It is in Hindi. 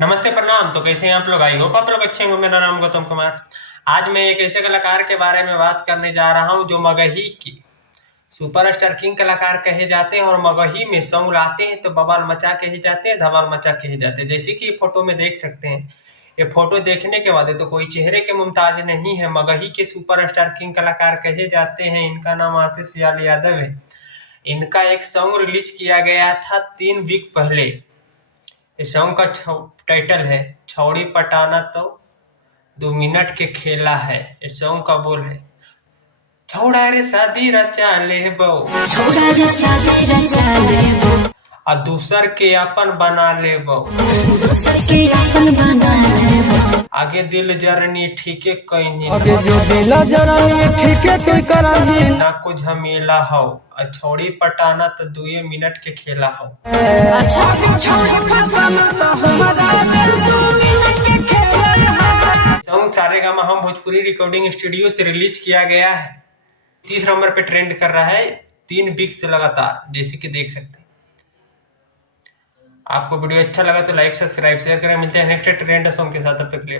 नमस्ते प्रणाम। तो कैसे हैं आप लोग? आई होप आप लोग अच्छे होंगे। मेरा नाम गौतम कुमार। आज मैं एक ऐसे कलाकार के बारे में बात करने जा रहा हूं जो मगही की सुपरस्टार किंग कलाकार कहे जाते हैं और मगही में सॉन्ग लाते हैं तो बवाल मचा के ही जाते हैं, धमाल मचा के ही जाते हैं। जैसे कि ये फोटो में देख सकते हैं। ये फोटो देखने के बाद तो कोई चेहरे के मुमताज नहीं है, मगही के सुपरस्टार किंग कलाकार कहे जाते हैं। इनका नाम आशीष यादव है। इनका एक सॉन्ग रिलीज किया गया था 3 वीक पहले। इस सॉन्ग का टाइटल है छौड़ी पटाना तो 2 मिनट के खेला है। इस सॉन्ग का बोल है छौड़ा रे शादी रचा लेबो आ दूसर के अपन बना लेबो, आगे दिल जरनी ठीके कइनी, आगे जो दिला जरानी ठीके तू करानी ना कुछ झमेला हो, छौड़ी पटाना तो 2 मिनट के खेला हो। सॉन्ग सारेगामा हम भोजपुरी रिकॉर्डिंग स्टूडियो से रिलीज किया गया है। 30 नंबर पे ट्रेंड कर रहा है 3 वीक से लगातार, जैसे कि देख सकते हैं। आपको वीडियो अच्छा लगा तो लाइक सब्सक्राइब शेयर करें। मिलते हैं नेक्स्ट ट्रेंड सॉन्ग के साथ। तब तक के लिए।